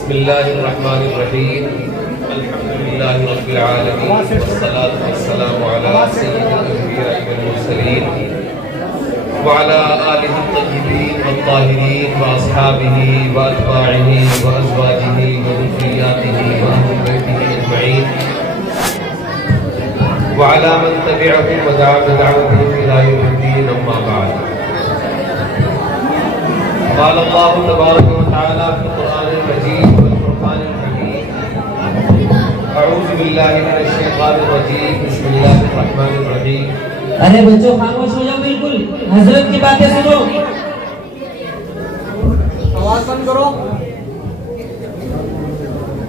بسم اللہ الرحمن الرحیم الحمدللہ رب العالمین والصلاة والسلام علی سید الانبیاء والمرسلین وعلی آلہ الطیبین والطاہرین واصحابہ واتباعہ وازواجہ وذریاتہ واہل بیتہ اجمعین وعلی من تبعهم ودعا بدعوتهم الى یوم الدین اما بعد قال اللہ تبارک وتعالی فی القرآن المجید والفرقان الحمید اعوذ باللہ من الشیطان الرجیم بسم اللہ الرحمن الرحیم۔ ارے بچوں خاموش ہو جاؤ، بالکل حضرت کی باتیں سنو، آواز بند کرو۔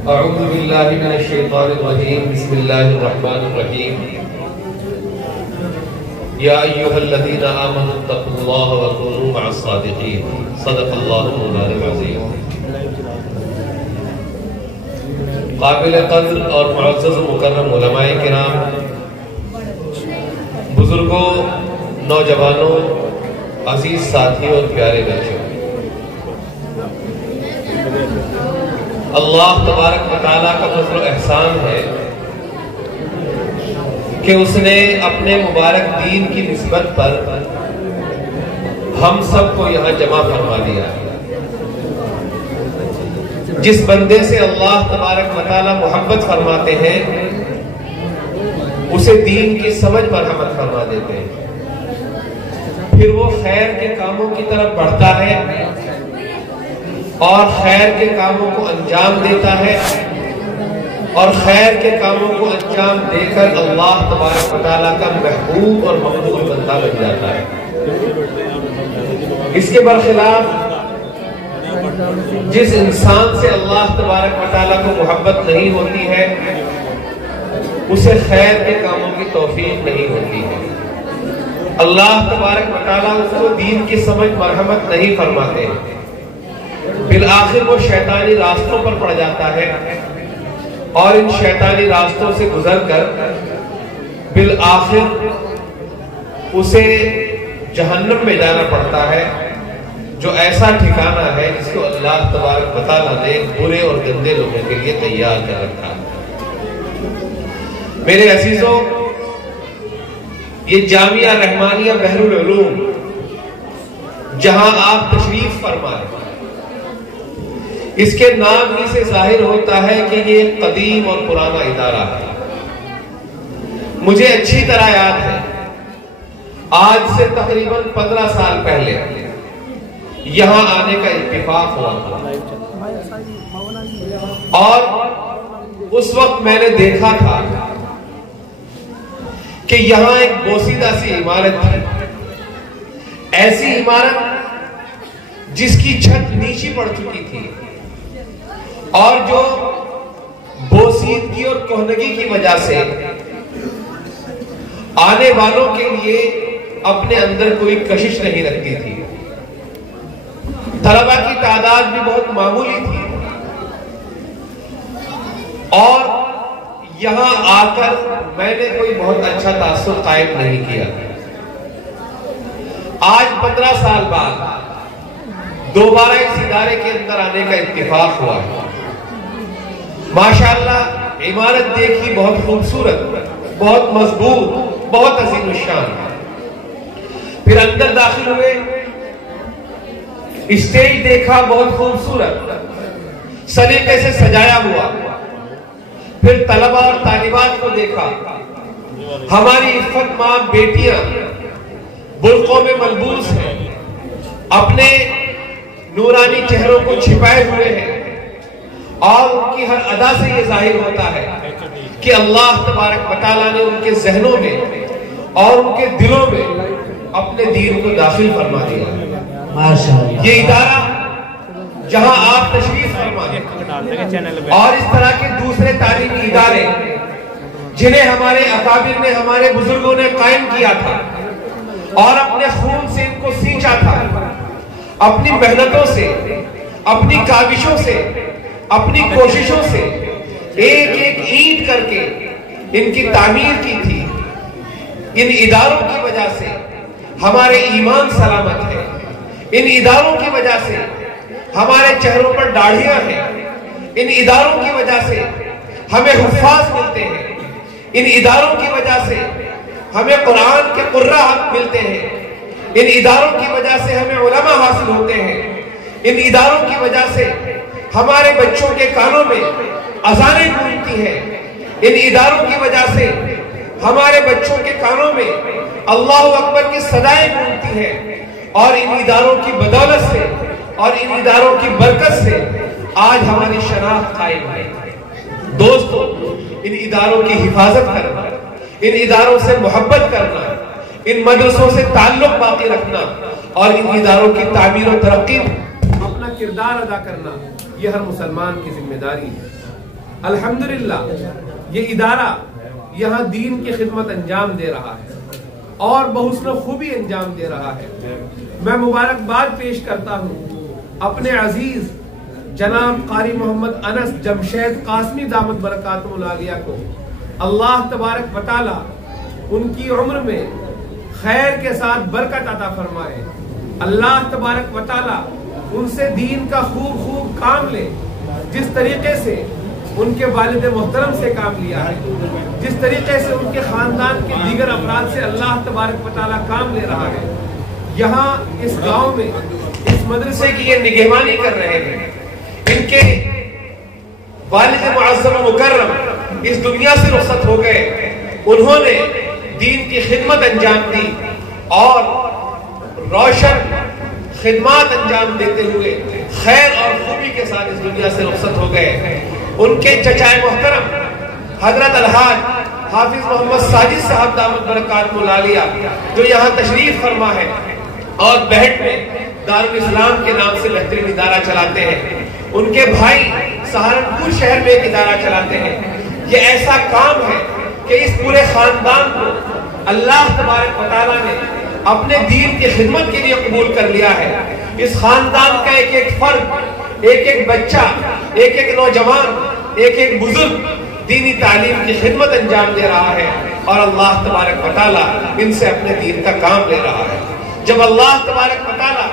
اعوذ باللہ من الشیطان الرجیم بسم اللہ الرحمن الرحیم۔ یا ایہا الذین آمنوا اتقوا اللہ وکونوا مع الصادقین صدق اللہ مولانا العظیم۔ قابل قدر اور معزز و مکرم علماء کرام، بزرگوں، نوجوانوں، عزیز ساتھیوں اور پیارے بچوں، اللہ تبارک و تعالیٰ کا فضل و احسان ہے کہ اس نے اپنے مبارک دین کی نسبت پر ہم سب کو یہاں جمع فرما دیا ہے۔ جس بندے سے اللہ تبارک و تعالیٰ محبت فرماتے ہیں اسے دین کی سمجھ پر حمل فرما دیتے ہیں، پھر وہ خیر کے کاموں کی طرف بڑھتا ہے اور خیر کے کاموں کو انجام دیتا ہے، اور خیر کے کاموں کو انجام دے کر اللہ تبارک و تعالیٰ کا محبوب اور مقبول بندہ بن جاتا ہے۔ اس کے برخلاف جس انسان سے اللہ تبارک و تعالیٰ کو محبت نہیں ہوتی ہے اسے خیر کے کاموں کی توفیق نہیں ہوتی ہے۔ اللہ تبارک و تعالیٰ اس کو دین کی سمجھ مرحمت نہیں فرماتے، بالآخر وہ شیطانی راستوں پر پڑ جاتا ہے اور ان شیطانی راستوں سے گزر کر بالآخر اسے جہنم میں جانا پڑتا ہے، جو ایسا ٹھکانہ ہے جس کو اللہ تبارک و تعالیٰ نے برے اور گندے لوگوں کے لیے تیار کر رکھا ہے۔ میرے عزیزوں، یہ جامعہ رحمانیہ بحر العلوم جہاں آپ تشریف فرما رہے ہیں، اس کے نام ہی سے ظاہر ہوتا ہے کہ یہ قدیم اور پرانا ادارہ ہے۔ مجھے اچھی طرح یاد ہے، آج سے تقریباً 15 سال پہلے یہاں آنے کا اتفاق ہوا اور اس وقت میں نے دیکھا تھا کہ یہاں ایک بوسیدہ سی عمارت تھی، ایسی عمارت جس کی چھت نیچی پڑ چکی تھی اور جو بوسیدگی اور کہنگی کی وجہ سے آنے والوں کے لیے اپنے اندر کوئی کشش نہیں رکھتی تھی۔ طلبہ کی تعداد بھی بہت معمولی تھی اور یہاں آ کر میں نے کوئی بہت اچھا تاثر قائم نہیں کیا۔ آج 15 سال بعد دوبارہ اس ادارے کے اندر آنے کا اتفاق ہوا ہے۔ ماشاءاللہ عمارت دیکھی بہت خوبصورت، بہت مضبوط، بہت عظیم الشان۔ پھر اندر داخل ہوئے، اسٹیج دیکھا بہت خوبصورت، سلیقے سے سجایا ہوا۔ پھر طلبہ اور طالبات کو دیکھا، ہماری عفت ماں بیٹیاں برقعوں میں ملبوس ہیں، اپنے نورانی چہروں کو چھپائے ہوئے ہیں اور ان کی ہر ادا سے یہ ظاہر ہوتا ہے کہ اللہ تبارک و تعالیٰ نے ان کے ذہنوں میں اور ان کے دلوں میں اپنے دین کو داخل فرما دیا۔ ماشاءاللہ۔ یہ ادارہ جہاں آپ تشریف فرما ہیں اور اس طرح کے دوسرے تعلیمی ادارے جنہیں ہمارے اکابر نے، ہمارے بزرگوں نے قائم کیا تھا اور اپنے خون سے ان کو سینچا تھا، اپنی محنتوں سے، اپنی کاوشوں سے، اپنی کوششوں سے ایک ایک اینٹ کر کے ان کی تعمیر کی تھی۔ ان اداروں کی وجہ سے ہمارے ایمان سلامت ہے، ان اداروں کی وجہ سے ہمارے چہروں پر داڑھیاں ہیں، ان اداروں کی وجہ سے ہمیں حفاظ ملتے ہیں، ان اداروں کی وجہ سے ہمیں قرآن کے قراء ملتے ہیں، ان اداروں کی وجہ سے ہمیں علماء حاصل ہوتے ہیں، ان اداروں کی وجہ سے ہمارے بچوں کے کانوں میں اذانیں گونجتی ہیں، ان اداروں کی وجہ سے ہمارے بچوں کے کانوں میں اللہ اکبر کی صدائیں گونجتی ہیں، اور ان اداروں کی بدولت سے اور ان اداروں کی برکت سے آج ہماری شناخت قائم ہے۔ دوستو، ان اداروں کی حفاظت کرنا، ان اداروں سے محبت کرنا، ان مدرسوں سے تعلق باقی رکھنا اور ان اداروں کی تعمیر و ترقی میں اپنا کردار ادا کرنا، یہ ہر مسلمان کی ذمہ داری ہے۔ الحمدللہ یہ ادارہ یہاں دین کی خدمت انجام دے رہا ہے اور بحسن خوبی انجام دے رہا ہے۔ میں مبارکباد پیش کرتا ہوں اپنے عزیز جناب قاری محمد انس جمشید قاسمی دامت برکاتہ العالیہ کو۔ اللہ تبارک و تعالی ان کی عمر میں خیر کے ساتھ برکت عطا فرمائے۔ اللہ تبارک و تعالی ان سے دین کا خوب کام لے، جس طریقے سے ان کے والد محترم سے کام لیا ہے، جس طریقے سے ان کے خاندان کے دیگر افراد سے اللہ تبارک و تعالی کام لے رہا ہے۔ یہاں اس گاؤں میں اس مدرسے کی یہ نگہبانی کر رہے ہیں، ان کے والد معظم و مکرم اس دنیا سے رخصت ہو گئے، انہوں نے دین کی خدمت انجام دی اور روشن خدمات انجام دیتے ہوئے خیر اور خوبی کے ساتھ اس دنیا سے رخصت ہو گئے۔ ان کے چچائے محترم حضرت الحاج حافظ محمد ساجد صاحب دامت برکاتہ العالیہ جو یہاں تشریف فرما ہے اور بہٹ میں دارالاسلام کے نام سے بہترین ادارہ چلاتے ہیں، ان کے بھائی سہارنپور شہر میں ایک ادارہ چلاتے ہیں۔ یہ ایسا کام ہے کہ اس پورے خاندان کو اللہ تبارک و تعالیٰ نے اپنے دین کی خدمت کے لیے قبول کر لیا ہے۔ اس خاندان کا ایک ایک فرد، ایک ایک بچہ، ایک ایک نوجوان، ایک ایک بزرگ دینی تعلیم کی خدمت انجام دے رہا ہے اور اللہ تبارک و تعالیٰ ان سے اپنے دین کا کام لے رہا ہے۔ جب اللہ تبارک و تعالیٰ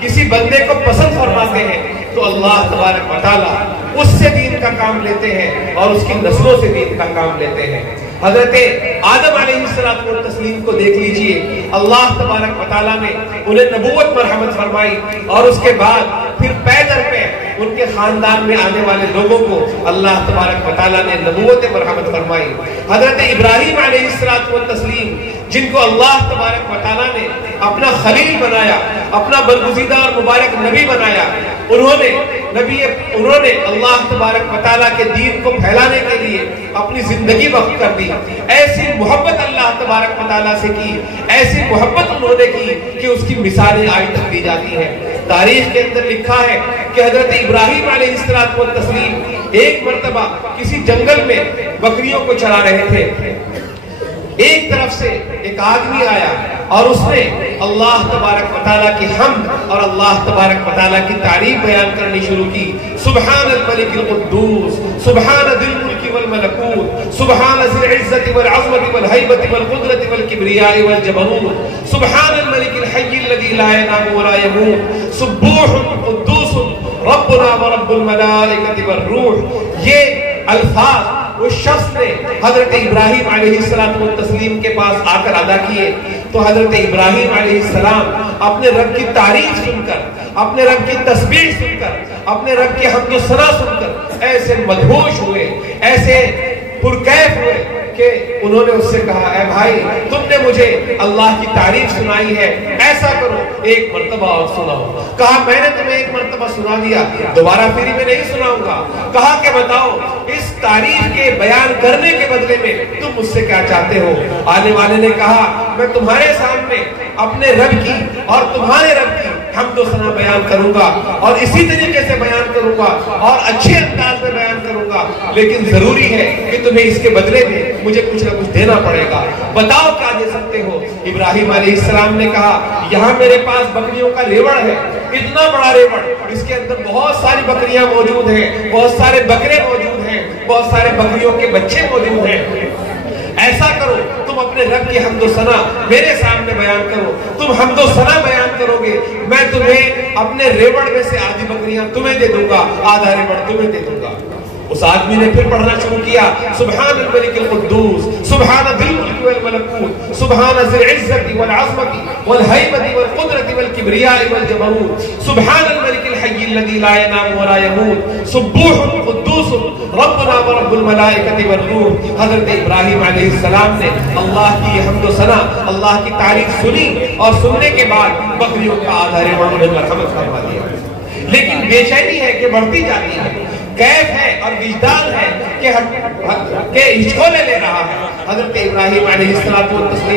کسی بندے کو پسند فرماتے ہیں تو اللہ تبارک و تعالیٰ اس سے دین کا کام لیتے ہیں اور اس کی نسلوں سے دین کا کام لیتے ہیں۔ حضرت آدم علیہ السلام کو دیکھ لیجئے، اللہ تبارک و تعالیٰ نے انہیں نبوت مرحمت فرمائی اور اس کے بعد پھر پے در پے ان کے خاندان میں آنے والے لوگوں کو اللہ تبارک و تعالیٰ نے نبوت مرحمت فرمائی۔ حضرت ابراہیم علیہ السلام جن کو اللہ تبارک و تعالیٰ نے اپنا خلیل بنایا، اپنا برگزیدہ اور مبارک نبی بنایا، انہوں نے اللہ تبارک و تعالیٰ کے دین کو پھیلانے کے لیے اپنی زندگی وقف کر دی۔ ایسی محبت اللہ تبارک و تعالیٰ سے کی، ایسی محبت انہوں نے کی کہ اس کی مثالیں آج تک دی جاتی ہیں۔ تاریخ کے اندر لکھا ہے کہ حضرت ابراہیم علیہ السلام ایک مرتبہ کسی جنگل میں بکریوں کو چرا رہے تھے، ایک طرف سے ایک آدمی آیا اور اس نے اللہ تبارک و تعالیٰ کی حمد اور اللہ تبارک و تعالیٰ کی تعریف بیان کرنی شروع کی۔ سبحان الملک القدوس، سبحان ذی الملک والملکوت، سبحان ذی العزت والعظمت والہیبت والقدرت والکبریاء والجبروت، سبحان الملک الحی الذی لا ینام ولا یموت، سبوح قدوس ربنا ورب الملائکۃ والروح۔ یہ الفاظ اس شخص نے حضرت ابراہیم علیہ السلام کے پاس آ کر ادا کیے تو حضرت ابراہیم علیہ السلام اپنے رب کی تعریف سن کر، اپنے رب کی تسبیح سن کر، اپنے رب کی حمد و ثنا سن کر ایسے مدہوش ہوئے، ایسے پرکیف ہوئے کہ انہوں نے اس سے کہا، اے بھائی تم نے مجھے اللہ کی تعریف سنائی ہے، ایسا کرو ایک مرتبہ اور سناؤ۔ کہا میں نے تمہیں ایک مرتبہ سنا دیا، دوبارہ پھر میں نہیں سناؤں گا۔ کہا کہ بتاؤ اس تعریف کے بیان کرنے کے بدلے میں تم مجھ سے کیا چاہتے ہو؟ آنے والے نے کہا میں تمہارے سامنے اپنے رب کی اور تمہارے رب کی حمد و ثنا بیان کروں گا اور اسی طریقے سے بیان کروں گا اور اچھے انداز میں بیان کروں گا، لیکن ضروری ہے کہ تمہیں اس کے بدلے میں مجھے کچھ نہ کچھ دینا پڑے گا، بتاؤ کیا دے سکتے ہو؟ ابراہیم علیہ السلام نے کہا یہاں میرے پاس بکریوں کا ریوڑ ہے، اتنا بڑا ریوڑ، اس کے اندر بہت ساری بکریاں موجود ہیں، بہت سارے بکرے موجود ہیں، بہت سارے بکریوں کے بچے موجود ہیں۔ ایسا کرو تم اپنے رب کی حمد و ثنا میرے سامنے بیان کرو، تم حمد و ثنا بیان کرو گے میں تمہیں اپنے ریوڑ میں سے آدھی بکریاں تمہیں دے دوں گا، آدھا ریوڑ تمہیں دے دوں گا۔ اس آدمی نے پھر پڑھنا شروع کیا سبحان الملک القدوس سبحان ذی الملک والملکوت سبحان ذی العزت والعظمت والہیبت والقدرت والکبریاء والجبروت سبحان الملک الحی الذی لا ینام ولا یموت سبوح قدوس ربنا ورب الملائکۃ والروح۔ حضرت ابراہیم علیہ السلام نے اللہ کی حمد و ثنا، اللہ کی تعریف سنی اور سننے کے بعد بکریوں کا آدھا ریوڑ انہیں مرحمت فرما دیا۔ لیکن بے چینی ہے کہ بڑھتی جاتی ہے، کیف ہے اور وجدان ہے کہ ہچکولے لے رہا ہے۔ حضرت ابراہیم علیہ السلام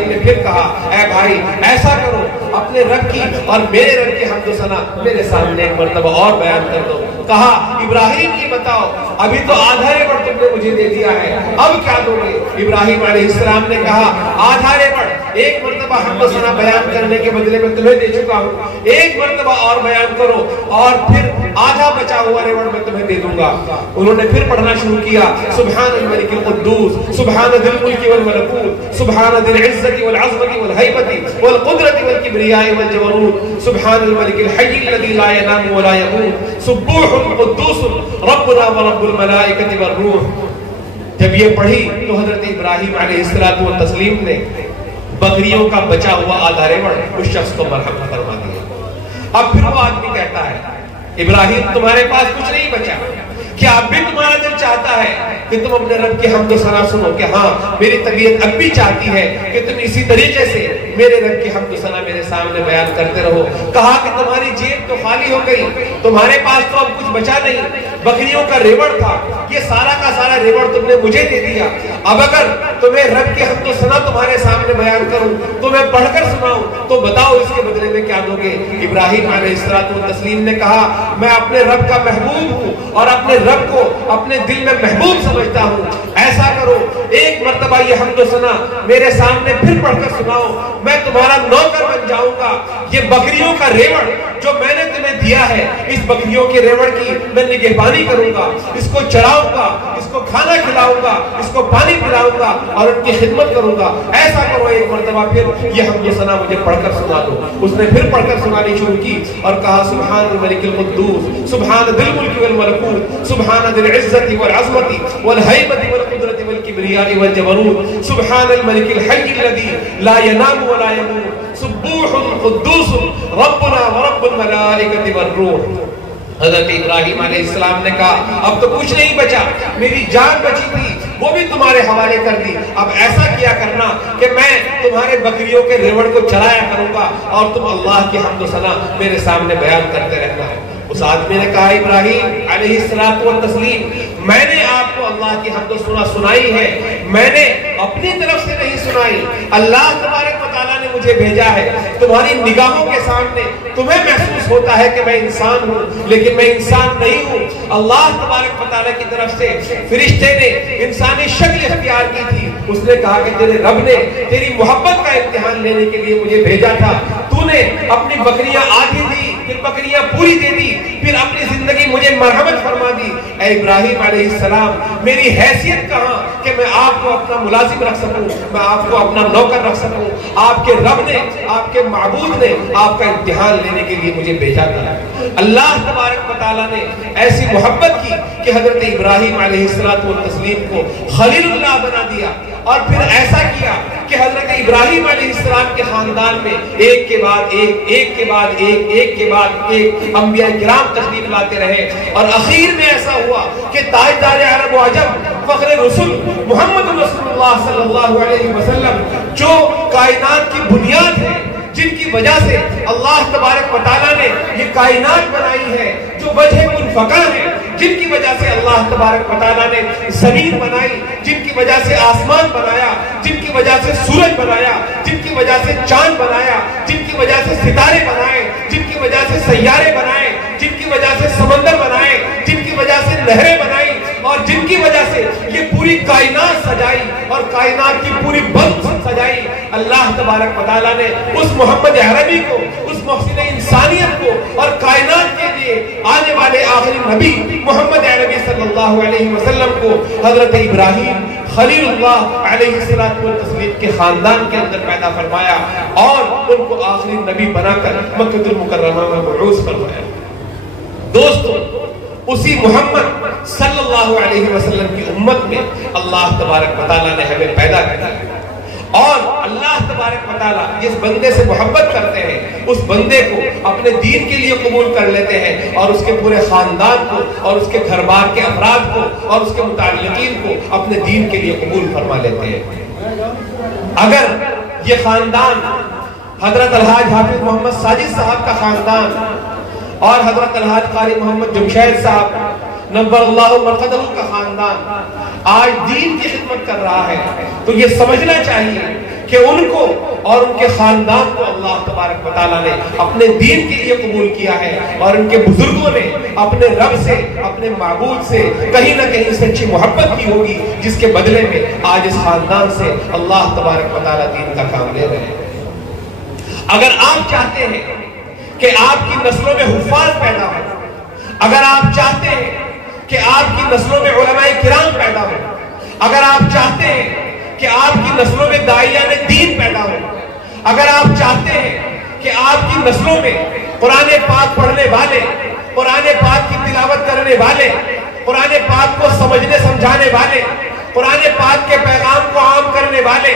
نے پھر کہا اے بھائی ایسا کرو اپنے رب کی اور میرے رب کی حمد و ثنا میرے سامنے ایک مرتبہ اور بیان کر دو۔ کہا ابراہیم یہ بتاؤ ابھی تو آدھا ریوڑ تم نے مجھے دے دیا ہے، اب کیا دو گے؟ ابراہیم علیہ السلام نے کہا آدھا ریوڑ ایک مرتبہ حمد و ثنا بیان کرنے کے بدلے میں تمہیں دے چکا ہوں، ایک مرتبہ اور بیان کرو اور پھر آدھا بچا ہوا ریوڑ میں تمہیں دے دوں گا۔ انہوں نے پھر پڑھنا شروع کیا سبحان الملک القدوس سبحان ذی الملک والملکوت سبحان ذی العزت والعظمت والہیبت والقدرت والکبریاء والجبروت سبحان الملک الحی الذی لا ینام ولا یموت سبوح قدوس ربنا ورب الملائکۃ والروح۔ جب یہ پڑھی تو حضرت ابراہیم علیہ السلام نے بکریوں کا بچا ہوا آدھا ریوڑ اس شخص کو مرحمت فرما دیا۔ اب پھر وہ آدمی کہتا ہے ابراہیم تمہارے پاس کچھ نہیں بچا، کیا اب بھی تمہارا دل چاہتا ہے کہ تم اپنے رب کی حمد و ثنا سنو؟ کہ ہاں میری طبیعت اب بھی چاہتی ہے کہ تم اسی طریقے سے میرے رب کی حمد و ثنا میرے سامنے بیان کرتے رہو۔ کہا کہ تمہاری جیب تو خالی ہو گئی، تمہارے پاس تو اب کچھ بچا نہیں، بکریوں کا ریوڑ تھا یہ سارا کا سارا ریوڑ تم نے مجھے دے دیا، اب اگر تمہیں رب کی حمد و ثنا تمہارے سامنے بیان کروں تمہیں پڑھ کر سناؤں تو بتاؤ اس کے بدلے میں کیا دو گے؟ ابراہیم علیہ السلام نے کہا میں اپنے رب کا محبوب ہوں اور اپنے رب کو اپنے دل میں محبوب سمجھتا ہوں، ایسا کرو ایک مرتبہ یہ حمد و ثنا میرے سامنے پھر پڑھ کر سناؤ، میں تمہارا نوکر بن جاؤں گا۔ یہ بکریوں کا ریوڑ جو میں نے تمہیں دیا ہے اس بکریوں کے ریوڑ کی میں نگہبانی کروں گا، اس کو چراؤں گا، اس کو کھانا کھلاؤں گا، اس کو پانی پلاؤں گا اور ان کی خدمت کروں گا۔ ایسا کرو ایک مرتبہ پھر یہ حمد و ثنا مجھے پڑھ کر سنا دو۔ اس نے پھر پڑھ کر سنانی شروع کی اور کہا سبحان الملک القدوس سبحان ذی الملک والملکوت سبحان ذی العزت والعظمت والہیبت والقدرت والکبریاء والجبروت سبحان الملک الحی الذی لا ینام ولا یموت سبوح قدوس ربنا ورب الملائکۃ والروح۔ حضرت ابراہیم علیہ السلام نے کہا اب تو کچھ نہیں بچا، میری جان بچی تھی وہ بھی تمہارے حوالے کر دی، اب ایسا کیا کرنا کہ میں تمہارے بکریوں کے ریوڑ کو چرایا کروں گا اور تم اللہ کی حمد و ثنا میرے سامنے بیان کرتے رہنا ہے۔ اس آدمی نے کہا ابراہیم علیہ السلام میں نے آپ کو اللہ کی حمد و ثنا سنائی ہے، میں نے اپنی طرف سے نہیں سنائی، اللہ تبارک و تعالیٰ نے مجھے بھیجا ہے۔ تمہاری نگاہوں کے سامنے تمہیں محسوس ہوتا ہے کہ میں انسان ہوں لیکن میں انسان نہیں ہوں، اللہ تبارک و تعالیٰ کی طرف سے فرشتے نے انسانی شکل اختیار کی تھی، اس نے کہا کہ تیرے رب نے تیری محبت کا امتحان لینے کے لیے مجھے بھیجا تھا، تو نے اپنی بکریاں آدھی دی پھر بکریاں پوری دے دی پھر اپنی زندگی مجھے مرحمت فرما دی۔ اے ابراہیم علیہ السلام میری حیثیت کہاں کہ میں آپ کو اپنا ملازم رکھ سکوں، میں آپ کو اپنا نوکر رکھ سکوں؟ آپ کے رب نے آپ کے معبود نے آپ کا امتحان لینے کے لیے مجھے بھیجا تھا۔ اللہ تبارک و تعالیٰ نے ایسی محبت کی کہ حضرت ابراہیم علیہ السلام کو خلیل اللہ بنا دیا اور پھر ایسا کیا کہ حضرت ابراہیم علیہ السلام کے خاندان میں ایک کے بعد ایک کے بعد ایک کے بعد ایک انبیاء کرام تشریف لاتے رہے اور اخیر میں ایسا ہوا کہ تاجدار عرب و عجم فخر رسول محمد رسول اللہ صلی اللہ علیہ وسلم جو کائنات کی بنیاد ہے، جن کی وجہ سے اللہ تبارک و تعالیٰ نے یہ کائنات بنائی ہے، جو وجہ منفقہ ہے، جن کی وجہ سے اللہ تبارک و تعالیٰ نے زمین بنائی، جن کی وجہ سے آسمان بنایا، جن کی وجہ سے سورج بنایا، جن کی وجہ سے چاند بنایا، جن کی وجہ سے ستارے بنائے، جن کی وجہ سے سیارے بنائے، جن کی وجہ سے سمندر بنائے، جن کی وجہ سے نہریں بنائی اور جن کی وجہ سے یہ پوری کائنات سجائی اور کائنات کی پوری بلد سجائی، اللہ تبارک و تعالیٰ نے اس محمد عربی کو، اس محسن انسانیت کو اور کائنات کے لیے آنے والے آخری نبی محمد عربی صلی اللہ علیہ وسلم کو حضرت ابراہیم خلیل اللہ علیہ السلام کے خاندان کے اندر پیدا فرمایا اور ان کو آخری نبی بنا کر مکہ المکرمہ میں مبعوث فرمایا۔ دوستو، اسی محمد صلی اللہ علیہ وسلم کی امت میں اللہ تبارک و تعالیٰ نے ہمیں پیدا کیا اور اللہ تبارک و تعالیٰ جس بندے سے محبت کرتے ہیں اس بندے کو اپنے دین کے لیے قبول کر لیتے ہیں اور اس کے پورے خاندان کو اور اس کے گھر بار کے افراد کو اور اس کے متعلقین کو اپنے دین کے لیے قبول فرما لیتے ہیں۔ اگر یہ خاندان حضرت الحاج حافظ محمد ساجد صاحب کا خاندان اور حضرت الحاج قاری محمد جمشید صاحب نور اللہ مرقدہ کا خاندان آج دین کی خدمت کر رہا ہے تو یہ سمجھنا چاہیے کہ ان کو اور ان کے خاندان کو اللہ تبارک و تعالیٰ نے اپنے دین کے لیے قبول کیا ہے اور ان کے بزرگوں نے اپنے رب سے اپنے معبود سے کہیں نہ کہیں سچی محبت کی ہوگی جس کے بدلے میں آج اس خاندان سے اللہ تبارک و تعالیٰ دین کا کام لے رہے ہیں۔ اگر آپ چاہتے ہیں کہ آپ کی نسلوں میں حفاظ پیدا ہو، اگر آپ چاہتے ہیں کہ آپ کی نسلوں میں علماء کرام پیدا ہو، اگر آپ چاہتے ہیں کہ آپ کی نسلوں میں داعیان دین پیدا ہو، اگر آپ چاہتے ہیں کہ آپ کی نسلوں میں قرآن پاک پڑھنے والے، قرآن پاک کی تلاوت کرنے والے، قرآن پاک کو سمجھنے سمجھانے والے، قرآن پاک کے پیغام کو عام کرنے والے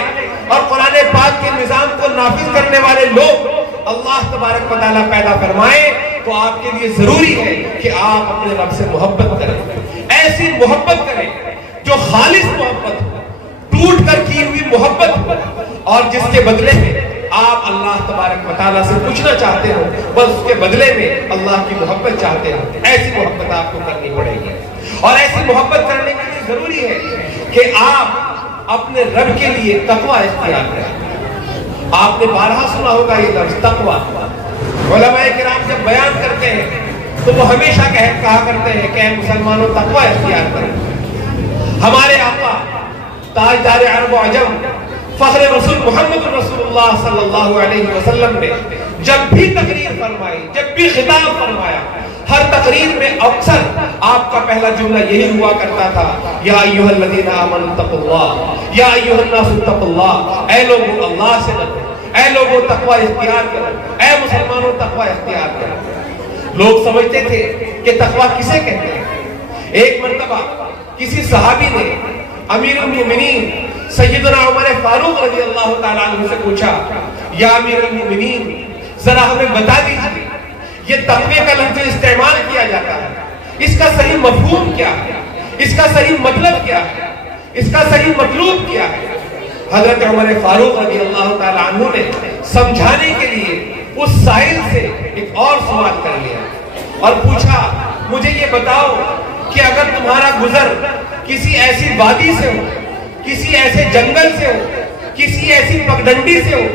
اور قرآن پاک کے نظام کو نافذ کرنے والے لوگ اللہ تبارک و تعالیٰ پیدا فرمائے تو آپ کے لیے ضروری ہے کہ آپ اپنے رب سے محبت کریں، ایسی محبت کریں جو خالص محبت ہو، ٹوٹ کر کی ہوئی محبت ہو اور جس کے بدلے میں آپ اللہ تبارک و تعالیٰ سے پوچھنا چاہتے ہو بس اس کے بدلے میں اللہ کی محبت چاہتے ہو، ایسی محبت آپ کو کرنی پڑے گی۔ اور ایسی محبت کرنے کے لیے ضروری ہے کہ آپ اپنے رب کے لیے تقوی اختیار کریں۔ آپ نے بارہا سنا ہوگا یہ لفظ تقوی۔ علماء کرام جب بیان کرتے ہیں تو وہ ہمیشہ کہا کرتے ہیں کہ اے مسلمانوں تقوی اختیار کریں۔ ہمارے آقا تاجدار عرب و عجم فخر رسول محمد رسول اللہ صلی اللہ علیہ وسلم نے جب بھی تقریر فرمائی، جب بھی خطاب فرمایا، ہر تقریر میں اکثر آپ کا پہلا جملہ یہی ہوا کرتا تھا، یا ایھا الذین آمنوا اتقوا اللہ، یا ایھا الناس اتقوا اللہ، اے لوگوں اللہ سے ڈرو، اے لوگوں تقوی اختیار کرو، اے مسلمانوں تقوی اختیار کرو۔ لوگ سمجھتے تھے کہ تقوی کسے کہتے ہیں۔ ایک مرتبہ کسی صحابی نے امیر المومنین سیدنا عمر فاروق رضی اللہ تعالیٰ عنہ سے پوچھا، یا امیر المومنین ذرا ہمیں بتا دیجیے یہ تقوی کا لفظ استعمال کیا جاتا ہے، اس کا صحیح مفہوم کیا ہے، اس کا صحیح مطلب کیا ہے، اس کا صحیح مطلوب کیا ہے۔ حضرت عمر فاروق رضی اللہ تعالیٰ عنہ نے سمجھانے کے لیے اس سائل سے ایک اور سوال کر لیا اور پوچھا، مجھے یہ بتاؤ کہ اگر تمہارا گزر کسی ایسی وادی سے ہو، کسی ایسے جنگل سے ہو، کسی ایسی پگڈنڈی سے ہو،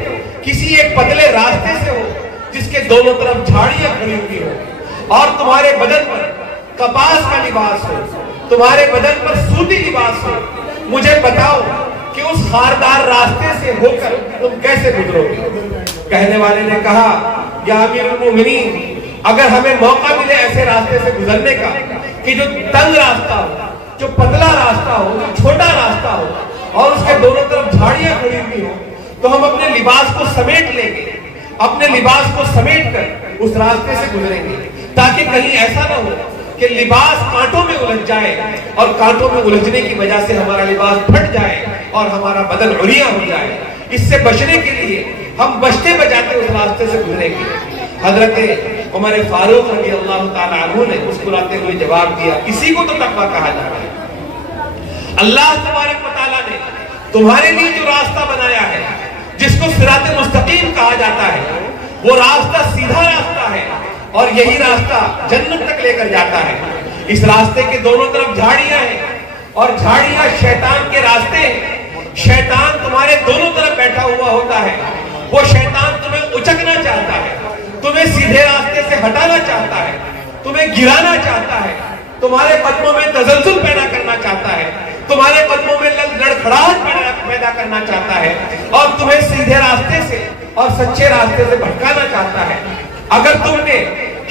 کسی ایک پتلے راستے سے ہو جس کے دونوں طرف جھاڑیاں کھڑی ہوئی ہو اور تمہارے بدن پر کپاس کا لباس ہو، تمہارے بدن پر سوتی لباس ہو، مجھے بتاؤ کہ اس خاردار راستے سے ہو کر تم کیسے گزرو گے؟ کہنے والے نے کہا، یا امیر المومنین اگر ہمیں موقع ملے ایسے راستے سے گزرنے کا کہ جو تنگ راستہ ہو، جو پتلا راستہ ہو، جو چھوٹا راستہ ہو اور اس کے دونوں طرف جھاڑیاں کھڑی ہوئی ہو تو ہم اپنے لباس کو سمیٹ لیں گے، اپنے لباس کو سمیٹ کر اس راستے سے گزریں گے تاکہ کہیں ایسا نہ ہو کہ لباس کانٹوں میں الجھ جائے اور کانٹوں میں الجھنے کی وجہ سے ہمارا لباس پھٹ جائے اور ہمارا بدن عریاں ہو جائے۔ اس سے بچنے کے لیے ہم بچتے بجاتے اس راستے سے گزریں گے۔ حضرت عمر فاروق رضی اللہ تعالیٰ عنہ نے مسکراتے ہوئے جواب دیا، اسی کو تو تقویٰ کہا جاتا ہے۔ اللہ تبارک و تعالیٰ نے تمہارے لیے جو راستہ بنایا ہے جس کو صراط مستقیم کہا جاتا ہے وہ راستہ سیدھا راستہ ہے اور یہی راستہ جنت تک لے کر جاتا ہے۔ اس راستے کے دونوں طرف جھاڑیاں ہیں اور جھاڑیاں شیطان کے راستے ہیں۔ شیطان تمہارے دونوں طرف بیٹھا ہوا ہوتا ہے، وہ شیطان تمہیں اچکنا چاہتا ہے، تمہیں سیدھے راستے سے ہٹانا چاہتا ہے، تمہیں گرانا چاہتا ہے، تمہارے قدموں میں تزلزل پیدا کرنا چاہتا ہے، تمہارے قدموں میں لڑکھڑاہٹ پیدا کرنا چاہتا ہے اور تمہیں سیدھے راستے سے اور سچے راستے سے بھٹکانا چاہتا ہے۔ اگر تم نے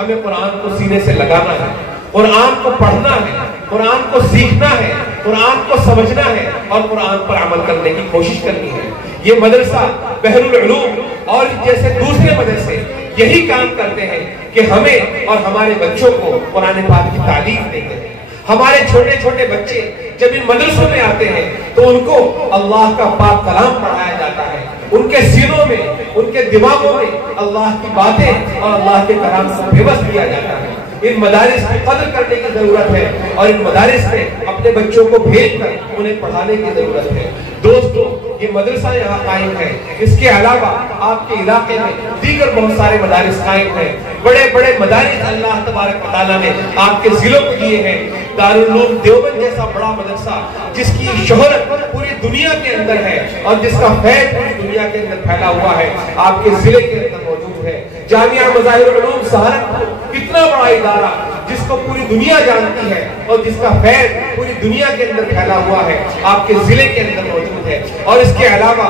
ہمیں قرآن کو سینے سے لگانا ہے، قرآن کو پڑھنا ہے، قرآن کو سیکھنا ہے، قرآن کو سمجھنا ہے اور قرآن پر عمل کرنے کی کوشش کرنی ہے۔ یہ مدرسہ بحر العلوم اور جیسے دوسرے مدرسے یہی کام کرتے ہیں کہ ہمیں اور ہمارے بچوں کو قرآن پاک کی تعلیم دیتے ہیں۔ ہمارے چھوٹے چھوٹے بچے جب ان مدرسوں میں آتے ہیں تو ان کو اللہ کا پاک کلام پڑھایا جاتا ہے، ان کے سینوں میں، ان کے دماغوں میں اللہ کی باتیں اور اللہ کے کلام کو پیوست کیا جاتا ہے۔ ان مدارس کی قدر کرنے کی ضرورت ہے اور ان مدارس میں اپنے بچوں کو بھیج کر انہیں پڑھانے کی ضرورت ہے۔ دوستو، یہ مدرسہ یہاں قائم ہے، اس کے علاوہ آپ کے علاقے میں دیگر بہت سارے مدارس قائم ہیں، بڑے بڑے مدارس اللہ تبارک و تعالیٰ نے آپ کے ضلعوں کو دیے ہیں۔ دارالعلوم دیوبند جیسا بڑا مدرسہ جس کی شہرت پوری دنیا کے اندر ہے اور جس کا فیض پوری دنیا کے اندر پھیلا ہوا ہے، آپ کے ضلع کے اندر موجود ہے۔ جامعہ مظاہر العلوم سہارنپور، کتنا بڑا ادارہ جس کو پوری دنیا جانتی ہے اور جس کا فیض پوری دنیا کے اندر پھیلا ہوا ہے، آپ کے ضلع کے اندر موجود ہے۔ اور اس کے علاوہ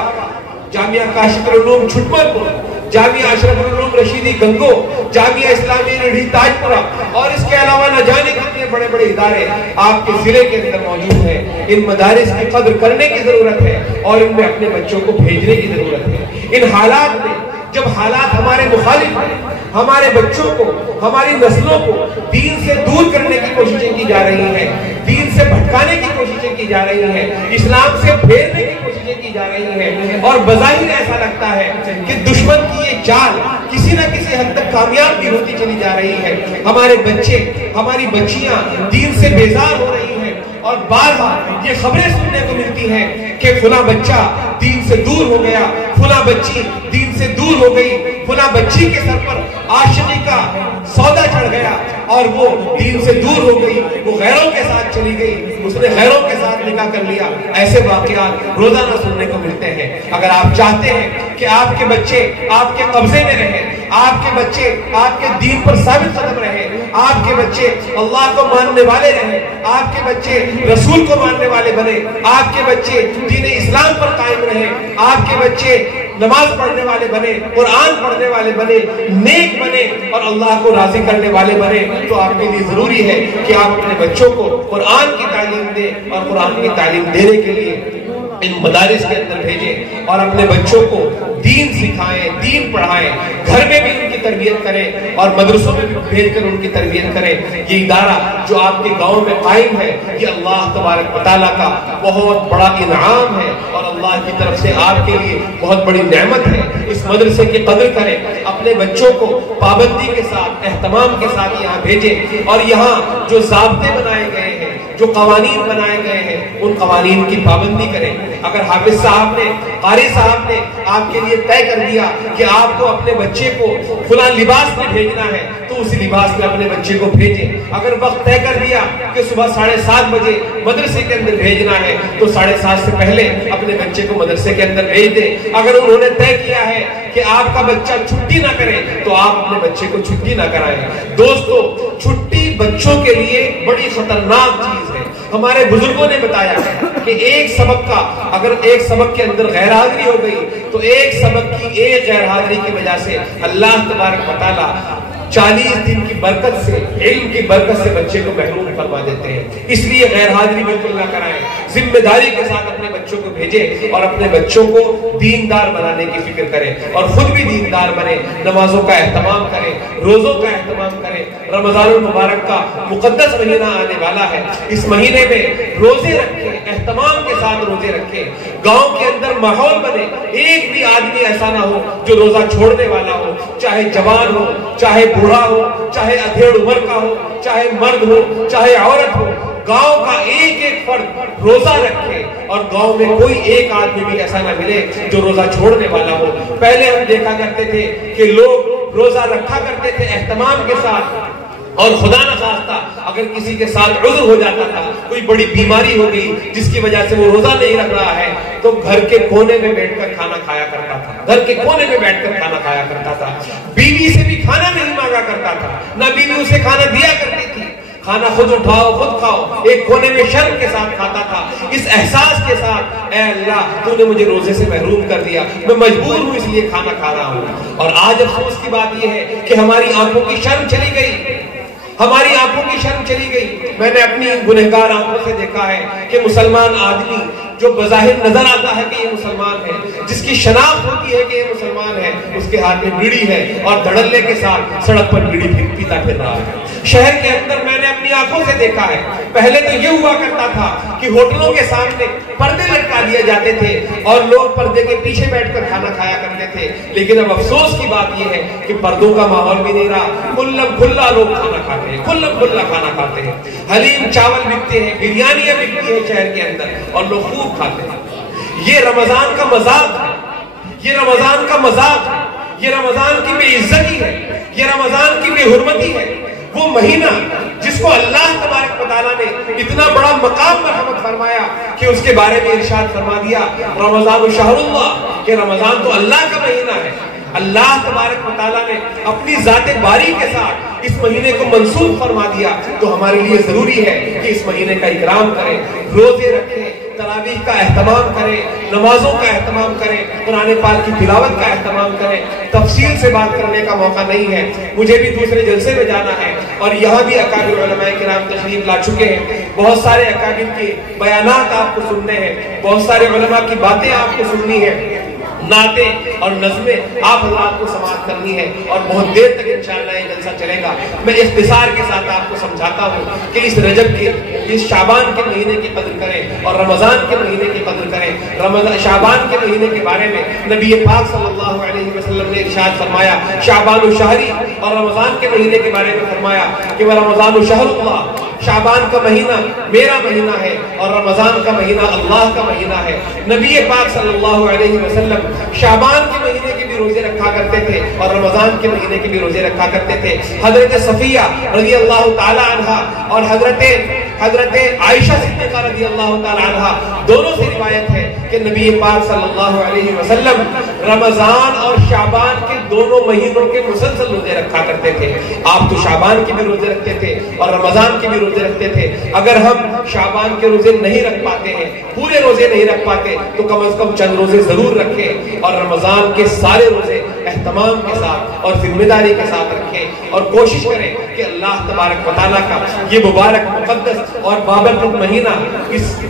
جامعہ کاشف العلوم چھٹمل پور، جامعہ اشرف العلوم رشیدی گنگو، جامعہ اسلامی ریڑھی تاجپورہ اور اس کے علاوہ نہ جانے کتنے بڑے بڑے ادارے آپ کے ضلع کے اندر موجود ہیں۔ ان مدارس کی قدر کرنے کی ضرورت ہے اور ان میں اپنے بچوں کو بھیجنے کی ضرورت ہے۔ ان حالات میں جب حالات ہمارے مخالف ہیں، ہمارے بچوں کو، ہماری نسلوں کو دین سے دور کرنے کی کوششیں کی جا رہی ہیں، دین سے بھٹکانے کی کوششیں کی جا رہی ہیں، اسلام سے پھیرنے کی کوششیں کی جا رہی ہیں اور بظاہر ایسا لگتا ہے کہ دشمن کی یہ چال کسی نہ کسی حد تک کامیاب بھی ہوتی چلی جا رہی ہے۔ ہمارے بچے، ہماری بچیاں دین سے بیزار ہو رہی ہیں اور بار بار یہ خبریں سننے کو ملتی ہیں کہ فلاں بچہ دین سے دور ہو گیا، فلاں بچی دین سے دور ہو گئی، فلاں بچی کے سر پر عاشقی کا سودا چڑھ گیا اور وہ دین سے دور ہو گئی، وہ غیروں کے ساتھ چلی گئی، اس نے غیروں کے ساتھ نکاح کر لیا۔ ایسے واقعات روزانہ سننے کو ملتے ہیں۔ اگر آپ چاہتے ہیں کہ آپ کے بچے آپ کے قبضے میں رہیں، آپ کے بچے آپ کے دین پر ثابت قدم رہیں، آپ کے بچے اللہ کو ماننے والے رہیں، آپ کے بچے رسول کو ماننے والے بنے، آپ کے بچے دین اسلام پر قائم رہیں، آپ کے بچے نماز پڑھنے والے بنے، قرآن پڑھنے والے بنے، نیک بنے اور اللہ کو راضی کرنے والے بنے، تو آپ کے لیے ضروری ہے کہ آپ اپنے بچوں کو قرآن کی تعلیم دیں اور قرآن کی تعلیم دینے کے لیے ان مدارس کے اندر بھیجیں اور اپنے بچوں کو دین سکھائیں، دین پڑھائیں، گھر میں بھی ان کی تربیت کریں اور مدرسوں میں بھی بھیج کر ان کی تربیت کریں۔ یہ ادارہ جو آپ کے گاؤں میں قائم ہے، یہ اللہ تبارک و تعالیٰ کا بہت بڑا انعام ہے اور اللہ کی طرف سے آپ کے لیے بہت بڑی نعمت ہے۔ اس مدرسے کی قدر کریں، اپنے بچوں کو پابندی کے ساتھ، اہتمام کے ساتھ یہاں بھیجیں اور یہاں جو ضابطے بنائے گئے ہیں، جو قوانین بنائے گئے ہیں، ان قوانین کی پابندی کریں۔ اگر حافظ صاحب نے، قاری صاحب نے آپ کے لیے طے کر دیا کہ آپ کو اپنے بچے کو فلاں لباس میں بھیجنا ہے تو اسی لباس میں اپنے بچے کو بھیجیں۔ اگر وقت طے کر دیا کہ صبح 7:30 بجے مدرسے کے اندر بھیجنا ہے تو 7:30 سے پہلے اپنے بچے کو مدرسے کے اندر بھیج دیں۔ اگر انہوں نے طے کیا ہے کہ آپ کا بچہ چھٹی نہ کرے تو آپ اپنے بچے کو چھٹی نہ کرائیں۔ دوستو، چھٹی بچوں کے لیے بڑی خطرناک چیز ہے۔ ہمارے بزرگوں نے بتایا کہ ایک سبق کا، اگر ایک سبق کے اندر غیر حاضری ہو گئی تو ایک سبق کی ایک غیر حاضری کی وجہ سے اللہ تبارک و تعالیٰ 40 دن کی برکت سے، علم کی برکت سے بچے کو محروم فرما دیتے ہیں۔ اس لیے غیر حاضری بالکل نہ کرائیں، ذمہ داری کے ساتھ اپنے بچوں کو بھیجیں اور اپنے بچوں کو دیندار بنانے کی فکر کریں اور خود بھی دیندار بنیں، نمازوں کا اہتمام کریں، روزوں کا اہتمام کریں۔ رمضان المبارک کا مقدس مہینہ آنے والا ہے، اس مہینے میں روزے رکھیں، اہتمام کے ساتھ روزے رکھیں۔ گاؤں کے اندر ماحول بنے، ایک بھی آدمی ایسا نہ ہو جو روزہ چھوڑنے والا ہو، چاہے جوان ہو، چاہے بوڑھا ہو، چاہے ادھیڑ عمر کا ہو، چاہے مرد ہو، چاہے عورت ہو۔ گاؤں کا ایک ایک فرد روزہ رکھے اور گاؤں میں کوئی ایک آدمی بھی ایسا نہ ملے جو روزہ چھوڑنے والا ہو۔ پہلے ہم دیکھا کرتے تھے کہ لوگ روزہ رکھا کرتے تھے اہتمام کے ساتھ، اور خدا نہ خواستہ اگر کسی کے ساتھ عذر ہو جاتا تھا، کوئی بڑی بیماری ہو گئی جس کی وجہ سے وہ روزہ نہیں رکھ رہا ہے، تو گھر کے کونے میں بیٹھ کر کھانا کھایا کرتا تھا، گھر کے کونے میں بیٹھ کر کھانا کھایا کرتا تھا۔ بیوی سے بھی کھانا نہیں مانگا کرتا تھا، نہ بیوی اسے کھانا دیا کرتی تھی۔ کھانا خود اٹھاؤ خود کھاؤ، ایک کونے میں شرم کے ساتھ کھاتا تھا، اس احساس کے ساتھ اے اللہ تو نے مجھے روزے سے محروم کر دیا، میں مجبور ہوں اس لیے کھانا کھا رہا ہوں۔ اور آج افسوس کی بات یہ ہے کہ ہماری آنکھوں کی شرم چلی گئی، ہماری آنکھوں کی شرم چلی گئی۔ میں نے اپنی گنہگار آنکھوں سے دیکھا ہے کہ مسلمان آدمی جو بظاہر نظر آتا ہے کہ یہ مسلمان ہے، جس کی شناخت ہوتی ہے کہ یہ مسلمان ہے، اس کے ہاتھ میں بیڑی ہے اور دھڑلے کے ساتھ سڑک پر بیڑی پیتا پھر رہا ہے۔ شہر کے اندر میں نے اپنی آنکھوں سے دیکھا ہے، پہلے تو یہ ہوا کرتا تھا کہ ہوٹلوں کے سامنے پردے لٹکا دیے جاتے تھے اور لوگ پردے کے پیچھے بیٹھ کر کھانا کھایا کرتے تھے، لیکن اب افسوس کی بات یہ ہے کہ پردوں کا ماحول بھی نہیں رہا، کھلم کھلا لوگ کھانا کھاتے ہیں، کھلم کھلا کھانا کھاتے ہیں، حلیم چاول بکتے ہیں، بریانیاں بکتی ہیں شہر کے اندر اور لوگ خوب کھاتے ہیں۔ یہ رمضان کا مذاق ہے، یہ رمضان کا مذاق ہے، یہ رمضان کی بے عزتی ہے، یہ رمضان کی بے حرمتی ہے۔ وہ مہینہ جس کو اللہ تبارک و تعالیٰ نے اتنا بڑا مقام مرحمت فرمایا کہ اس کے بارے میں ارشاد فرما دیا رمضان شہر اللہ، کہ رمضان تو اللہ کا مہینہ ہے۔ اللہ تبارک و تعالیٰ نے اپنی ذات باری کے ساتھ اس مہینے کو منسوخ فرما دیا، تو ہمارے لیے ضروری ہے کہ اس مہینے کا اکرام کریں، روزے رکھیں، تراویح کا اہتمام کریں، نمازوں کا اہتمام کریں، قرآن پاک کی تلاوت کا اہتمام کریں۔ تفصیل سے بات کرنے کا موقع نہیں ہے، مجھے بھی دوسرے جلسے میں جانا ہے اور یہاں بھی اکابر علماء کرام تشریف لا چکے ہیں، بہت سارے اکابر کے بیانات آپ کو سننے ہیں، بہت سارے علماء کی باتیں آپ کو سننی ہیں، نعتیں اور نظمیں آپ حضرات کو سماعت کرنی ہے اور بہت دیر تک انشاءاللہ یہ جلسہ چلے گا۔ میں اختصار کے ساتھ آپ کو سمجھاتا ہوں کہ اس رجب کے، اس شعبان کے مہینے کی قدر کریں اور رمضان کے مہینے کی قدر کریں۔ شعبان کے مہینے کے بارے میں نبی پاک صلی اللہ علیہ وسلم نے ارشاد فرمایا شعبان الشہری، اور رمضان کے مہینے کے بارے میں فرمایا کہ وہ رمضان شہر اللہ، شعبان کا مہینہ میرا مہینہ ہے اور رمضان کا مہینہ اللہ کا مہینہ ہے۔ نبی پاک صلی اللہ علیہ وسلم شعبان کے مہینے کے بھی روزے رکھا کرتے تھے اور رمضان کے مہینے کے بھی روزے رکھا کرتے تھے۔ حضرت صفیہ رضی اللہ تعالی عنہ اور حضرت عائشہ صدیقہ رضی اللہ تعالی عنہ دونوں سے روایت ہے کہ نبی پاک صلی اللہ علیہ وسلم رمضان اور شعبان کے دونوں مہینوں کے مسلسل روزے رکھا کرتے تھے۔ آپ تو شعبان کے بھی روزے رکھتے تھے اور رمضان کے بھی روزے رکھتے تھے۔ اگر ہم شعبان کے روزے نہیں رکھ پاتے ہیں، پورے روزے نہیں رکھ پاتے، تو کم از کم چند روزے ضرور رکھیں اور رمضان کے سارے روزے اہتمام کے ساتھ اور ذمہ داری کے ساتھ رکھیں اور کوشش کریں کہ اللہ تبارک و تعالیٰ کا یہ مبارک مقدس اور بابرکت مہینہ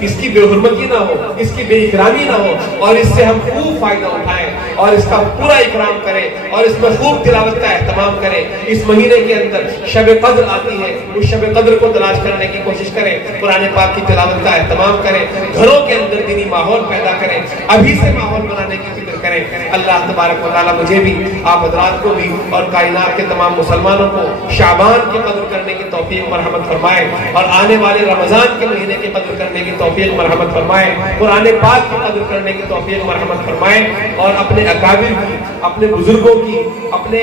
اس کی بے حرمتی نہ ہو، اس کی بے اکرامی نہ ہو اور اس سے ہم خوب فائدہ اٹھائیں اور اس کا پورا اکرام کریں اور اس میں خوب تلاوت کا اہتمام کریں۔ اس مہینے کے اندر شب قدر آتی ہے، اس شب قدر کو تلاش کرنے کی کوشش کریں، قرآن پاک کی تلاوت کا اہتمام کریں، گھروں کے اندر دینی ماحول پیدا کریں، ابھی سے ماحول بنانے کی فکر کریں۔ اللہ تبارک و تعالیٰ مجھے بھی، آپ حضرات کو بھی اور کائنات کے تمام مسلمانوں کو شعبان کی قدر کرنے کی توفیق مرحمت فرمائے اور آنے والے رمضان کے مہینے کی قدر کرنے کی توفیق مرحمت فرمائے، قرآن پاک کی قدر کرنے کی توفیق مرحمت فرمائے اور اپنے اکابر کی، اپنے بزرگوں کی، اپنے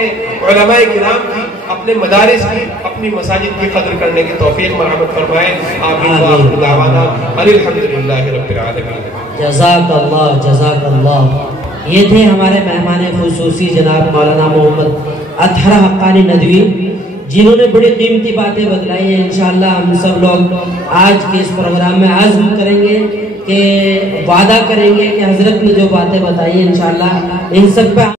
علماء کرام کی، اپنے مدارس کی، اپنی مساجد کی قدر کرنے کی توفیق مرحمت فرمائے۔ آمین وآخر دعوانا الحمدللہ رب العالمین۔ جزاک اللہ، جزاک اللہ۔ یہ تھے ہمارے مہمان خصوصی جناب مولانا محمد اطہر حقانی ندوی، جنہوں نے بڑی قیمتی باتیں بتلائی ہیں۔ انشاءاللہ ہم سب لوگ آج کے اس پروگرام میں عزم کریں گے کہ وعدہ کریں گے کہ حضرت نے جو باتیں بتائی ہیں انشاءاللہ ان سب پہ